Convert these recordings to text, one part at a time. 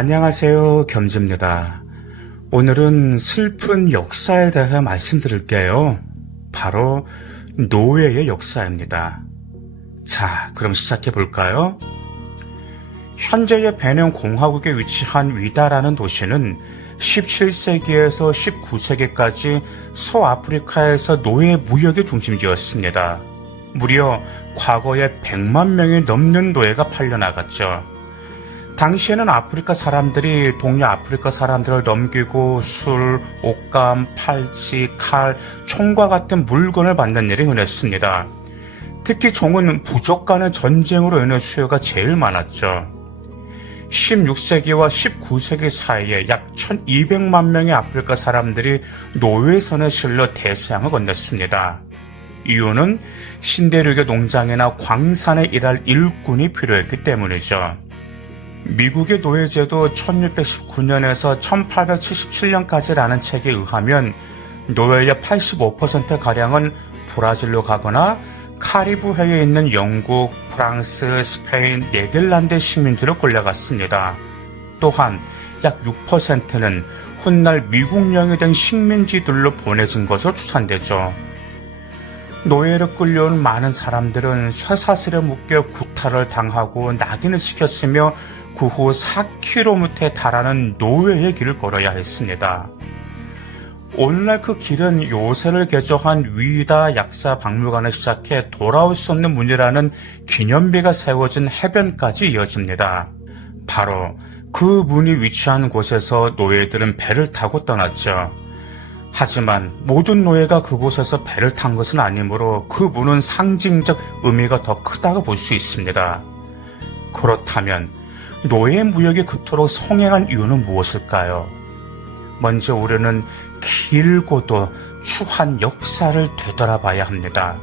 안녕하세요. 겸지입니다. 오늘은 슬픈 역사에 대해 말씀드릴게요. 바로 노예의 역사입니다. 자, 그럼 시작해 볼까요? 현재의 베닌 공화국에 위치한 위다라는 도시는 17세기에서 19세기까지 서아프리카에서 노예 무역의 중심지였습니다. 무려 과거에 100만 명이 넘는 노예가 팔려나갔죠. 당시에는 아프리카 사람들이 동료 아프리카 사람들을 넘기고 술, 옷감, 팔찌, 칼, 총과 같은 물건을 받는 일이 흔했습니다. 특히 종은 부족 간의 전쟁으로 인해 수요가 제일 많았죠. 16세기와 19세기 사이에 약 1200만 명의 아프리카 사람들이 노예선에 실려 대서양을 건넜습니다. 이유는 신대륙의 농장이나 광산에 일할 일꾼이 필요했기 때문이죠. 미국의 노예제도 1619년에서 1877년까지라는 책에 의하면 노예의 85%가량은 브라질로 가거나 카리브해에 있는 영국, 프랑스, 스페인, 네덜란드 식민지로 끌려갔습니다. 또한 약 6%는 훗날 미국령이 된 식민지들로 보내진 것으로 추산되죠. 노예로 끌려온 많은 사람들은 쇠사슬에 묶여 구타를 당하고 낙인을 찍혔으며 그 후 4km에 달하는 노예의 길을 걸어야 했습니다. 오늘날 그 길은 요새를 개조한 위다 약사 박물관을 시작해 돌아올 수 없는 문이라는 기념비가 세워진 해변까지 이어집니다. 바로 그 문이 위치한 곳에서 노예들은 배를 타고 떠났죠. 하지만 모든 노예가 그곳에서 배를 탄 것은 아니므로 그 문은 상징적 의미가 더 크다고 볼 수 있습니다. 그렇다면 노예 무역이 그토록 성행한 이유는 무엇일까요? 먼저 우리는 길고도 추한 역사를 되돌아봐야 합니다.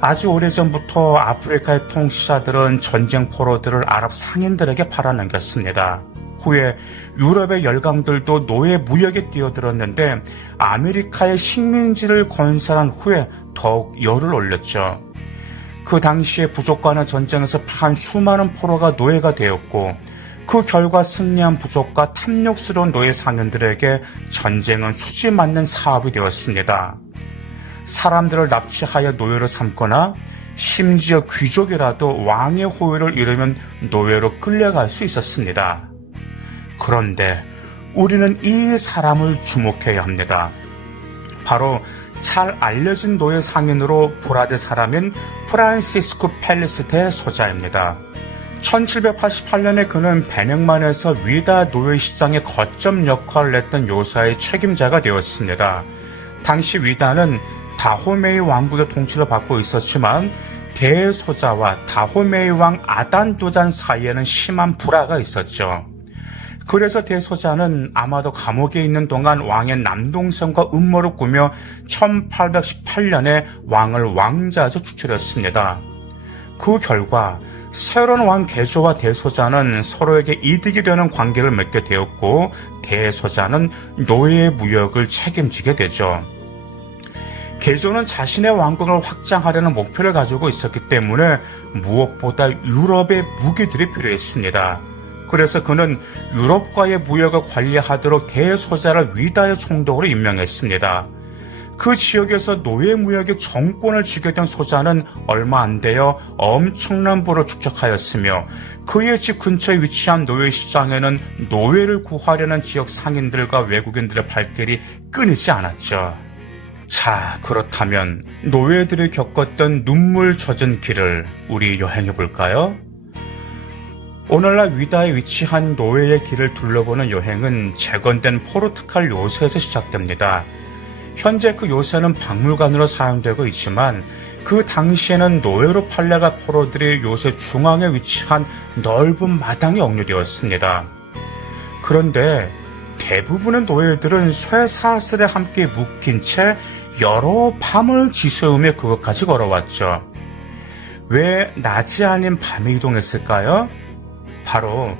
아주 오래전부터 아프리카의 통치자들은 전쟁 포로들을 아랍 상인들에게 팔아넘겼습니다. 후에 유럽의 열강들도 노예 무역에 뛰어들었는데 아메리카의 식민지를 건설한 후에 더욱 열을 올렸죠. 그 당시에 부족과는 전쟁에서 패한 수많은 포로가 노예가 되었고 그 결과 승리한 부족과 탐욕스러운 노예 상인들에게 전쟁은 수지 맞는 사업이 되었습니다. 사람들을 납치하여 노예로 삼거나 심지어 귀족이라도 왕의 호의를 잃으면 노예로 끌려갈 수 있었습니다. 그런데 우리는 이 사람을 주목해야 합니다. 바로 잘 알려진 노예 상인으로 브라질 사람인 프란시스코 펠리스 대소자입니다. 1788년에 그는 베냉만에서 위다 노예 시장의 거점 역할을 했던 요사의 책임자가 되었습니다. 당시 위다는 다호메이 왕국의 통치를 받고 있었지만 대소자와 다호메이 왕 아단도잔 사이에는 심한 불화가 있었죠. 그래서 대소자는 아마도 감옥에 있는 동안 왕의 남동생과 음모를 꾸며 1818년에 왕을 왕자로 추출했습니다. 그 결과 새로운 왕 게조와 대소자는 서로에게 이득이 되는 관계를 맺게 되었고 대소자는 노예 무역을 책임지게 되죠. 게조는 자신의 왕국을 확장하려는 목표를 가지고 있었기 때문에 무엇보다 유럽의 무기들이 필요했습니다. 그래서 그는 유럽과의 무역을 관리하도록 대소자를 위다의 총독으로 임명했습니다. 그 지역에서 노예 무역의 정권을 쥐게 된 소자는 얼마 안 되어 엄청난 부를 축적하였으며 그의 집 근처에 위치한 노예 시장에는 노예를 구하려는 지역 상인들과 외국인들의 발길이 끊이지 않았죠. 자, 그렇다면 노예들이 겪었던 눈물 젖은 길을 우리 여행해 볼까요? 오늘날 위다에 위치한 노예의 길을 둘러보는 여행은 재건된 포르투갈 요새에서 시작됩니다. 현재 그 요새는 박물관으로 사용되고 있지만 그 당시에는 노예로 팔려간 포로들이 요새 중앙에 위치한 넓은 마당에 억류되었습니다. 그런데 대부분의 노예들은 쇠사슬에 함께 묶인 채 여러 밤을 지새우며 그것까지 걸어왔죠. 왜 낮이 아닌 밤에 이동했을까요? 바로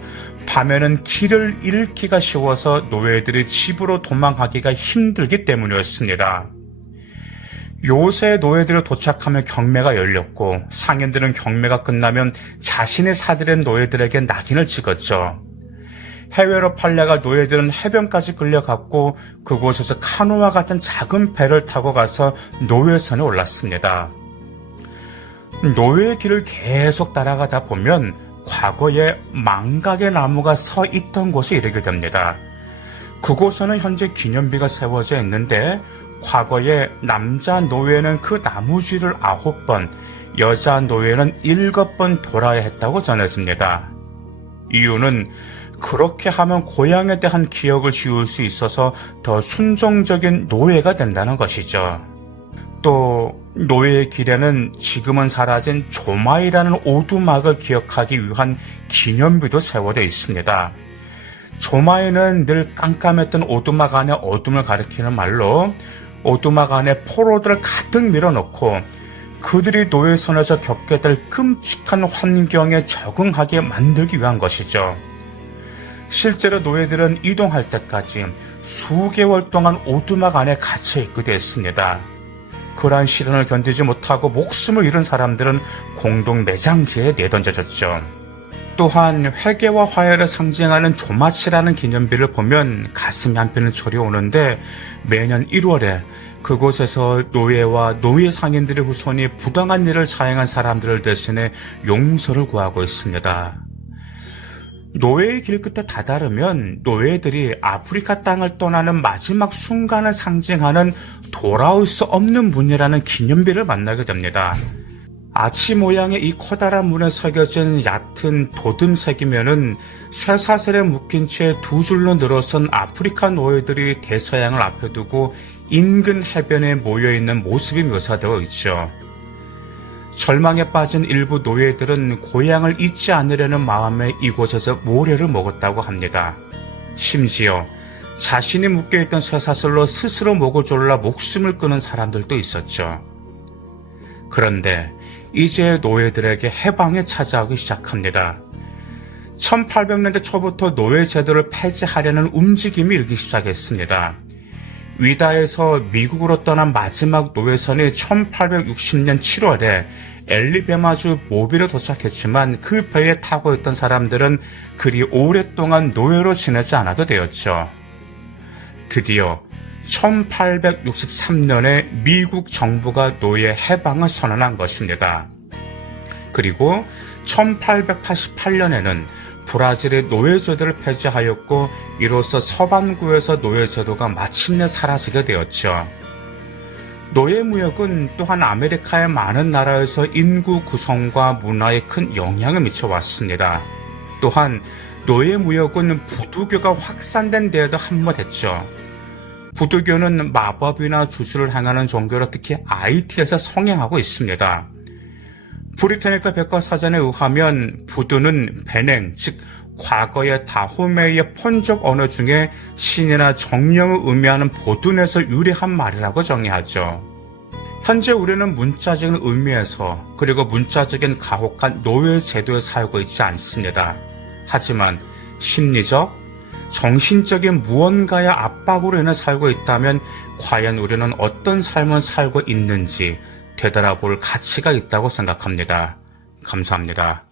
밤에는 길을 잃기가 쉬워서 노예들이 집으로 도망가기가 힘들기 때문이었습니다. 요새 노예들이 도착하면 경매가 열렸고 상인들은 경매가 끝나면 자신의 사들인 노예들에게 낙인을 찍었죠. 해외로 팔려가 노예들은 해변까지 끌려갔고 그곳에서 카누와 같은 작은 배를 타고 가서 노예선에 올랐습니다. 노예의 길을 계속 따라가다 보면 과거에 망각의 나무가 서 있던 곳에 이르게 됩니다. 그곳에는 현재 기념비가 세워져 있는데 과거에 남자 노예는 그 나무쥐를 9번, 여자 노예는 7번 돌아야 했다고 전해집니다. 이유는 그렇게 하면 고향에 대한 기억을 지울 수 있어서 더 순종적인 노예가 된다는 것이죠. 또 노예의 길에는 지금은 사라진 조마이라는 오두막을 기억하기 위한 기념비도 세워져 있습니다. 조마이는 늘 깜깜했던 오두막 안의 어둠을 가리키는 말로 오두막 안에 포로들을 가득 밀어넣고 그들이 노예선에서 겪게 될 끔찍한 환경에 적응하게 만들기 위한 것이죠. 실제로 노예들은 이동할 때까지 수개월 동안 오두막 안에 갇혀 있기도 했습니다. 그러한 시련을 견디지 못하고 목숨을 잃은 사람들은 공동 매장지에 내던져졌죠. 또한 회개와 화해를 상징하는 조마치라는 기념비를 보면 가슴이 한편을 저려오는데 매년 1월에 그곳에서 노예와 노예 상인들의 후손이 부당한 일을 자행한 사람들을 대신해 용서를 구하고 있습니다. 노예의 길 끝에 다다르면 노예들이 아프리카 땅을 떠나는 마지막 순간을 상징하는 돌아올 수 없는 문이라는 기념비를 만나게 됩니다. 아치 모양의 이 커다란 문에 새겨진 얕은 도듬색이면은 쇠사슬에 묶인 채 두 줄로 늘어선 아프리카 노예들이 대서양을 앞에 두고 인근 해변에 모여있는 모습이 묘사되어 있죠. 절망에 빠진 일부 노예들은 고향을 잊지 않으려는 마음에 이곳에서 모래를 먹었다고 합니다. 심지어 자신이 묶여있던 쇠사슬로 스스로 목을 졸라 목숨을 끊은 사람들도 있었죠. 그런데 이제 노예들에게 해방이 찾아오기 시작합니다. 1800년대 초부터 노예 제도를 폐지하려는 움직임이 일기 시작했습니다. 위다에서 미국으로 떠난 마지막 노예선이 1860년 7월에 엘리베마주 모빌에 도착했지만 그 배에 타고 있던 사람들은 그리 오랫동안 노예로 지내지 않아도 되었죠. 드디어 1863년에 미국 정부가 노예 해방을 선언한 것입니다. 그리고 1888년에는 브라질의 노예제도를 폐지하였고 이로써 서반구에서 노예제도가 마침내 사라지게 되었죠. 노예무역은 또한 아메리카의 많은 나라에서 인구 구성과 문화에 큰 영향을 미쳐왔습니다. 또한 노예무역은 부두교가 확산된 데에도 한몫했죠. 부두교는 마법이나 주술을 행하는 종교로 특히 아이티에서 성행하고 있습니다. 브리타니카 백과사전에 의하면 부두는 베냉, 즉 과거의 다호메이의 폰족 언어 중에 신이나 정령을 의미하는 보둔에서 유래한 말이라고 정의하죠. 현재 우리는 문자적인 의미에서 그리고 문자적인 가혹한 노예 제도에 살고 있지 않습니다. 하지만 심리적, 정신적인 무언가의 압박으로 인해 살고 있다면 과연 우리는 어떤 삶을 살고 있는지 되돌아볼 가치가 있다고 생각합니다. 감사합니다.